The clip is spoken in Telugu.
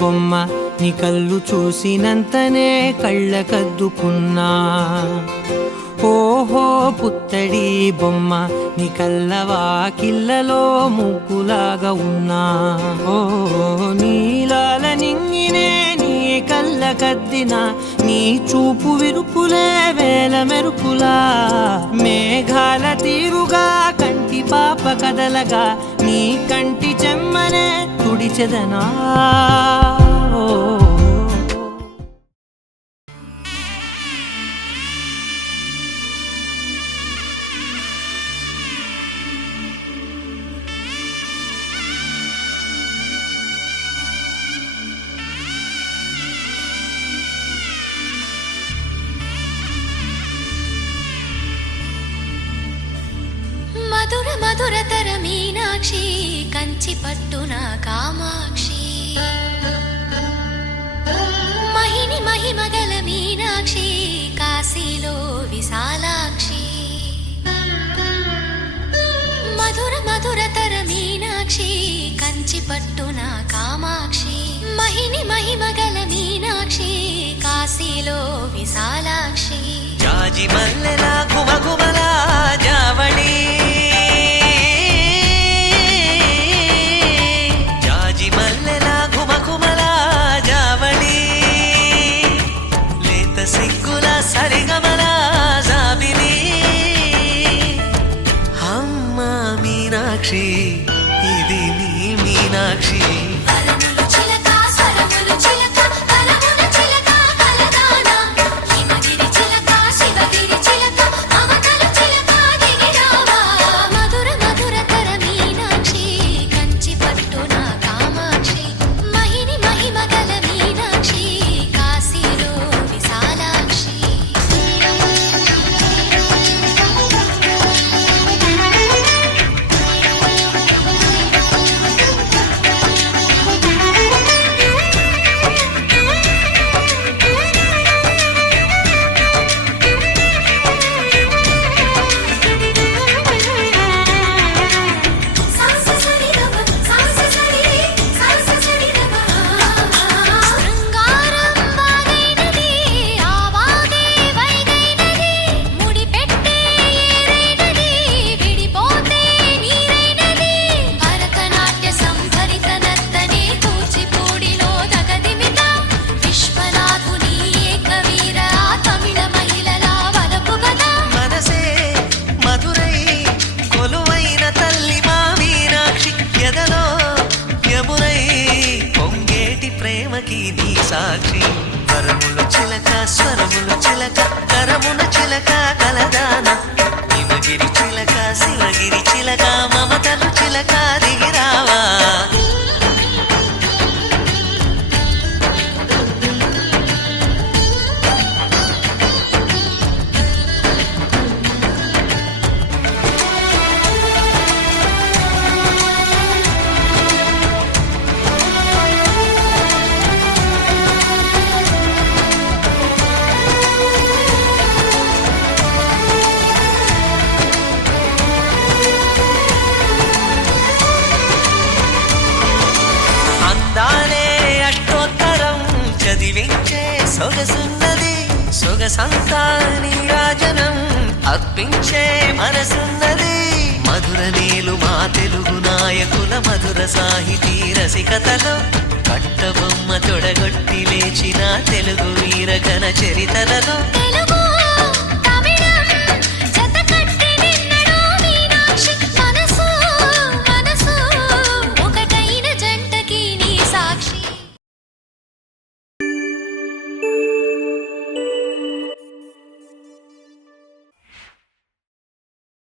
బొమ్మ నీ కళ్ళు చూసినంతనే కళ్ళకద్దుకున్నా. ఓహో పుత్తడి బొమ్మ నీ కళ్ళవాకిళ్ళలో ముగ్గులాగా ఉన్నా. ఓ నీలాల నింగినే నీ కళ్ళకద్దిన నీ చూపు విరుపులే వేల మెరుపులా. మేఘాల తీరుగా కంటి పాప కదలగా నీ కంటి చెమ్మనే తుడిచెదనా. మధుర మధురతర మీనాక్షి కంచి పట్టున కామాక్షి. మహిని మహిమగల మీనాక్షి కాశీలో విశాలాక్షి. మధుర మధురతర మీనాక్షి కంచి పట్టున కామాక్షి. మహిని మహిమగల మీనాక్షి కాశీలో విశాలాక్షి. జాజి మల్లెలా గుమగుమలా జావళి, జాజి మల్లెలా గుమగుమలా జావళి. లేత సిగ్గుల సరిగమలా జాబిలి. అమ్మ మీనాక్షి ఇది నీ మీనాక్షి. సాక్షి వరములు చిలక స్వరములు చిలక కరమున చిలక కలదాన. హిమగిరి చిలక శివగిరి చిలక మమతలు చిలక దిగిరావా. సొగసున్నది సొగసంతా నీరాజనం అర్పించే మనసున్నది. మధుర నీలు మా తెలుగు నాయకుల మధుర సాహితీ రసికతలో కట్టబొమ్మ తొడగొట్టి లేచిన తెలుగు వీరగణ చరితలలో